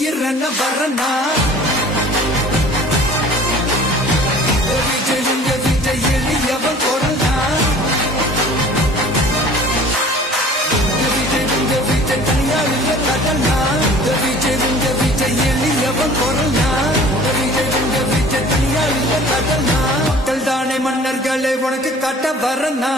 செய்யறன வரனா விஜய் உங்க விஜய் எளியவன் குரல்னா விஜய் உங்க விஜய் தனியா இல்ல கடனா விஜய் உங்க விஜய் எளியவன் குரல்னா விஜய் உங்க விஜய் தனியா இல்ல கடனா மக்கள் தானே மன்னர்களே உனக்கு காட்ட வரனா